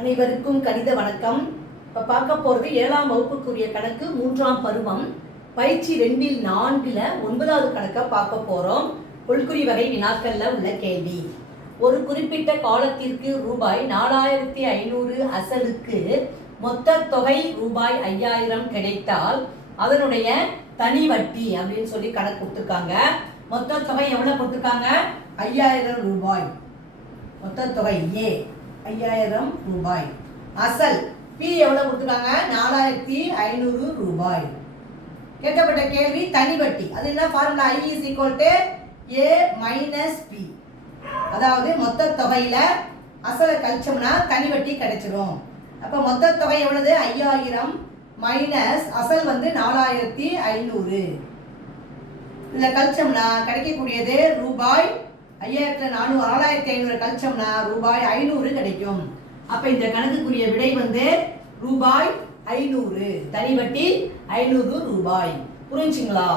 அனைவருக்கும் கணித வணக்கம். இப்போ பார்க்க போகிறது 7ஆம் வகுப்புக்குரிய கணக்கு 3ஆம் பருவம் பயிற்சி 2இல் 4ல் 9வது கணக்கை பார்க்க போகிறோம். உள்குறி வகை வினாக்களில் உள்ள கேள்வி. ஒரு குறிப்பிட்ட காலத்திற்கு ரூபாய் 4500 அசலுக்கு மொத்த தொகை ரூபாய் 5000 கிடைத்தால் அதனுடைய தனி வட்டி அப்படின்னு சொல்லி கணக்கு கொடுத்துருக்காங்க. மொத்த தொகை எவ்வளோ கொடுத்துருக்காங்க? 5000 ரூபாய். மொத்த தொகை ஏ 5000 ரூபாய். அசல் பி எவ்வளவு கொடுத்துருக்காங்க? 4500 ரூபாய். கேட்கப்பட்ட கேள்வி தனி வட்டி. அது என்ன formula? I is equal to A minus P. அதாவது மொத்த தொகையில அசலை கழிச்சோம்னா தனி வட்டி கிடைச்சிடும். அப்ப மொத்த தொகை எவ்வளவு? 5000 மைனஸ் அசல் வந்து 4500. இதுல கழிச்சோம்னா கிடைக்கக்கூடியது ரூபாய் 5400 கழிச்சோம்னா ரூபாய் 500 கிடைக்கும். அப்ப இந்த கணக்குக்குரிய விடை வந்து ரூபாய் 500. தனி வட்டி 500 ரூபாய். புரிஞ்சுங்களா?